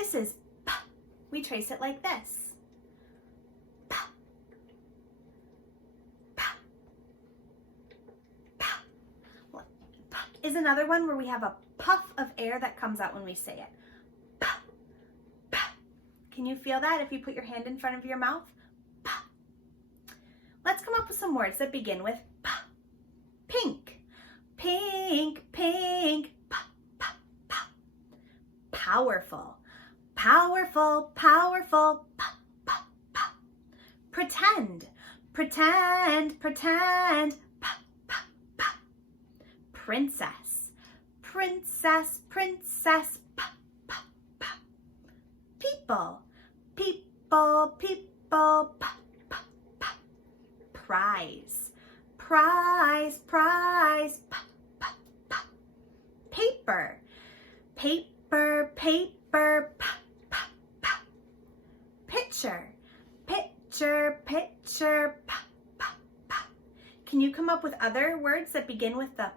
This is P. We trace it like this. P. P. P. P is another one where we have a puff of air that comes out when we say it. P. P. Can you feel that if you put your hand in front of your mouth? P. Let's come up with some words that begin with P. Pink. Pink, pink. P, p, p. Powerful. Powerful, powerful. P, p, p. Pretend. Pretend, pretend. P, p, p. Princess. Princess, princess. P, p, p. People. People, people. P, p, p. Prize. Prize, prize. P, p, p. Paper. Paper, paper. P, p, p. Picture. Picture, picture. P, p, p. Can you come up with other words that begin with the